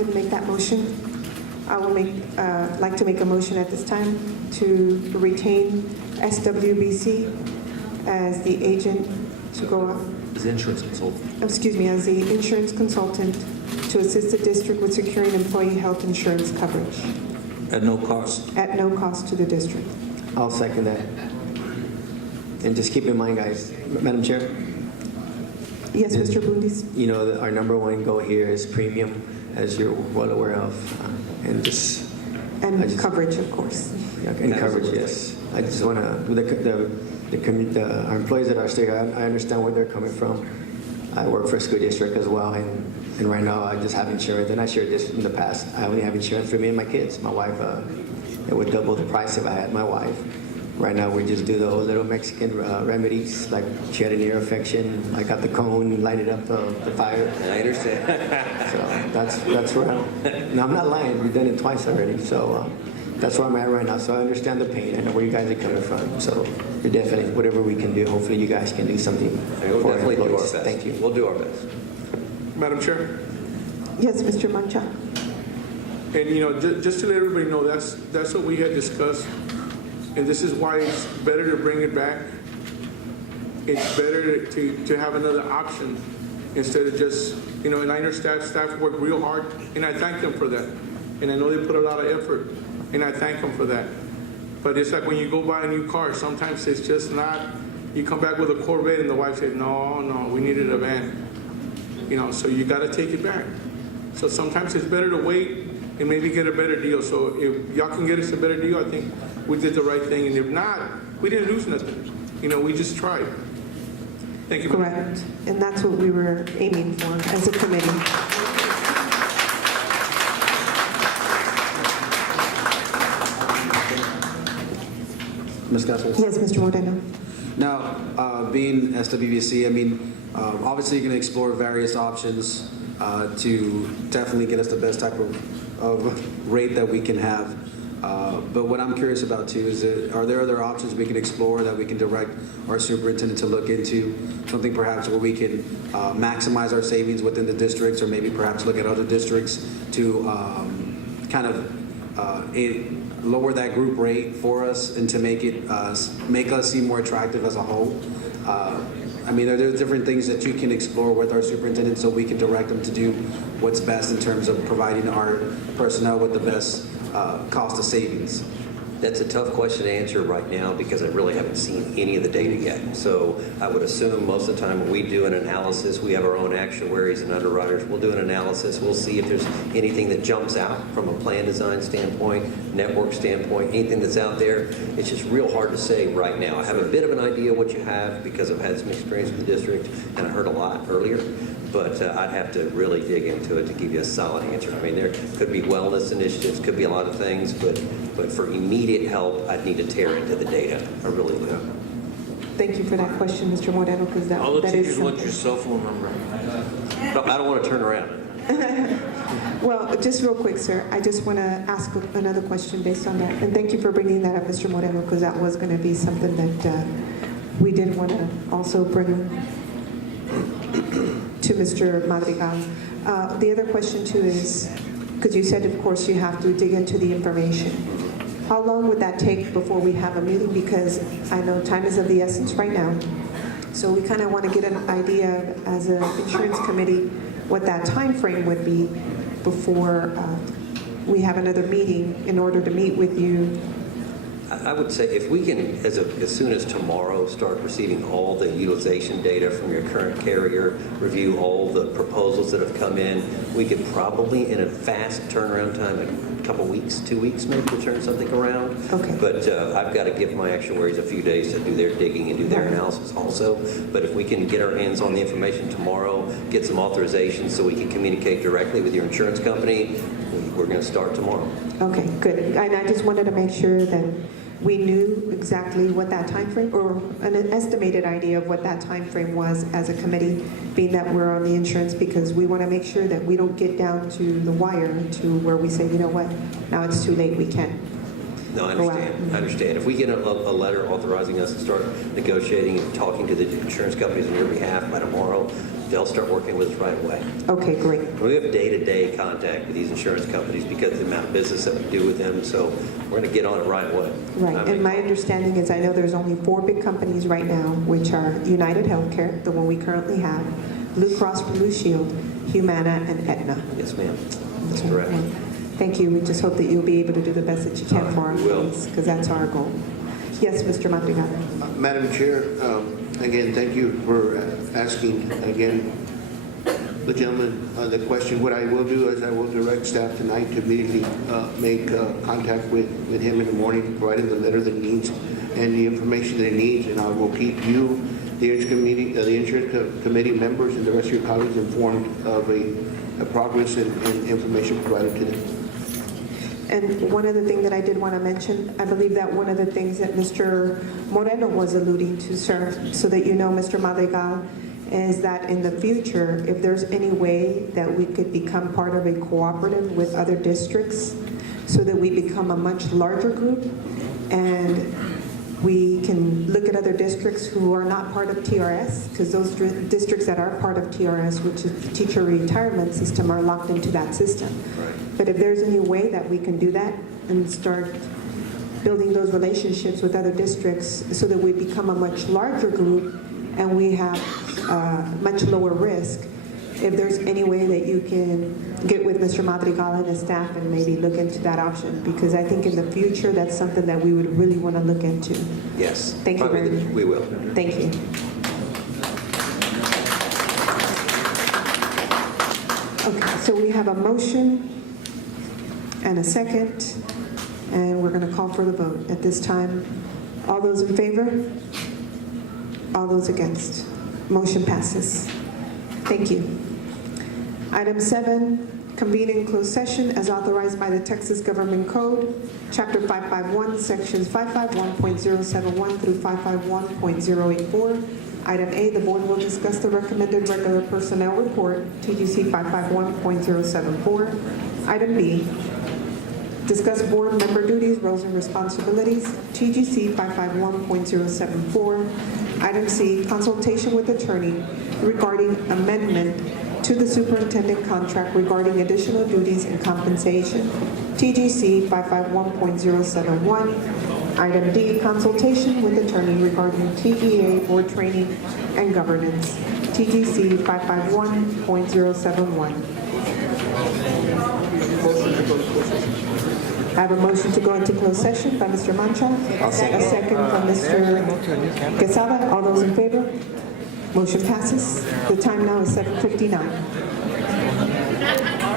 ahead and make that motion. I will like to make a motion at this time to retain SWBC as the agent to go out, As insurance consultant. excuse me, as the insurance consultant to assist the district with securing employee health insurance coverage At no cost. at no cost to the district. I'll second that. And just keep in mind, guys, Madam Chair, Yes, Mr. Bundes? you know, our number one goal here is premium, as you're well aware of, and just, And I just- coverage, of course. and coverage, yes. I just want to, our employees that are still here, I understand where they're coming from. I work for a school district as well, and right now I just have insurance, and I shared this in the past. I only have insurance for me and my kids. My wife, it would double the price if I had my wife. Right now we just do the old little Mexican remedies, like she had an ear infection. I got the cone, lighted up the fire. I understand. So that's where no, I'm not lying. We've done it twice already. So that's where I'm at right now. So I understand the pain. I know where you guys are coming from. So we're definitely, whatever we can do, hopefully you guys can do something We'll for our definitely do our employees. best. Thank you. We'll do our best. Madam Chair, Yes, Mr. Mancha? and you know, just to let everybody know, that's what we had discussed, and this is why it's better to bring it back. It's better to have another option instead of just, you know, and I understand staff work real hard, and I thank them for that. And I know they put a lot of effort, and I thank them for that. But it's like when you go buy a new car, sometimes it's just not, you come back with a Corvette and the wife says, no, we needed a van. You know, so you got to take it back. So sometimes it's better to wait and maybe get a better deal. So if y'all can get us a better deal, I think we did the right thing. And if not, we didn't lose nothing. You know, we just tried. Thank you. Correct. And that's what we were aiming for as a committee. Ms. Castles? Yes, Mr. Moreno? Now, being SWBC, I mean, obviously you're going to explore various options to definitely get us the best type of rate that we can have. But what I'm curious about too is, are there other options we can explore that we can direct our superintendent to look into? Something perhaps where we can maximize our savings within the districts, or maybe perhaps look at other districts to kind of lower that group rate for us and to make us seem more attractive as a whole. I mean, are there different things that you can explore with our superintendent so we can direct them to do what's best in terms of providing our personnel with the best cost of savings? That's a tough question to answer right now because I really haven't seen any of the data yet. So I would assume most of the time when we do an analysis, we have our own actuaries and underwriters. We'll do an analysis. We'll see if there's anything that jumps out from a plan design standpoint, network standpoint, anything that's out there. It's just real hard to say right now. I have a bit of an idea what you have because I've had some experience with the district and I heard a lot earlier. But I'd have to really dig into it to give you a solid answer. I mean, there could be wellness initiatives, could be a lot of things, but for immediate help, I'd need to tear into the data. I really do. Thank you for that question, Mr. Moreno, because that All it is takes is want something. your cell phone number. No, I don't want to turn around. Well, just real quick, sir, I just want to ask another question based on that. And thank you for bringing that up, Mr. Moreno, because that was going to be something that we did want to also bring to Mr. Madrigal. The other question, too, is, because you said, of course, you have to dig into the information. How long would that take before we have a meeting? Because I know time is of the essence right now. So we kind of want to get an idea as an insurance committee what that time frame would be before we have another meeting in order to meet with you. I would say if we can, as soon as tomorrow, start receiving all the utilization data from your current carrier, review all the proposals that have come in, we could probably, in a fast turnaround time, a couple weeks, 2 weeks maybe, to turn something around. Okay. But I've got to give my actuaries a few days to do their digging and do their analysis also. But if we can get our hands on the information tomorrow, get some authorization so we can communicate directly with your insurance company, we're going to start tomorrow. Okay, good. And I just wanted to make sure that we knew exactly what that time frame, or an estimated idea of what that time frame was as a committee, being that we're on the insurance, because we want to make sure that we don't get down to the wire to where we say, you know what, now it's too late, we can't. No, I go out. understand. I understand. If we get a letter authorizing us to start negotiating and talking to the insurance companies on your behalf by tomorrow, they'll start working with us right away. Okay, great. We have day-to-day contact with these insurance companies because of the amount of business that we do with them, so we're going to get on it right away. Right, I and mean, my understanding is, I know there's only 4 big companies right now, which are United Healthcare, the one we currently have, Blue Cross Blue Shield, Humana, and Aetna. Yes, ma'am. That's Okay, correct. well, thank you. We just hope that you'll be able to do the best that you can for our We will. employees, because that's our goal. Yes, Mr. Madrigal. Madam Chair, again, thank you for asking again the gentleman the question. What I will do is I will direct staff tonight to immediately make contact with him in the morning, provide him the letter that he needs and the information that he needs, and I will keep you, the insurance committee members, and the rest of your colleagues informed of a progress and information provided to them. And one other thing that I did want to mention, I believe that one of the things that Mr. Moreno was alluding to, sir, so that you know, Mr. Madrigal, is that in the future, if there's any way that we could become part of a cooperative with other districts so that we become a much larger group and we can look at other districts who are not part of TRS, because those districts that are part of TRS, which is the teacher retirement system, are locked into that system. Right. But if there's any way that we can do that and start building those relationships with other districts so that we become a much larger group and we have much lower risk, if there's any way that you can get with Mr. Madrigal and his staff and maybe look into that option, because I think in the future, that's something that we would really want to look into. Yes. Thank you Probably very much. We will. Thank you. Okay, so we have a motion and a second, and we're going to call for the vote at this time. All those in favor? All those against? Motion passes. Thank you. Item 7, convene in closed session as authorized by the Texas Government Code, Chapter 551, Sections 551.071 through 551.084. Item A, the board will discuss the recommended regular personnel report, TGC 551.074. Item B, discuss board member duties, roles, and responsibilities, TGC 551.074. Item C, consultation with attorney regarding amendment to the superintendent contract regarding additional duties and compensation, TGC 551.071. Item D, consultation with attorney regarding TEA board training and governance, TGC 551.071. I have a motion to go into closed session by Mr. Mancha. A second from Mr. Quesada. All those in favor? Motion passes. The time now is 7:59.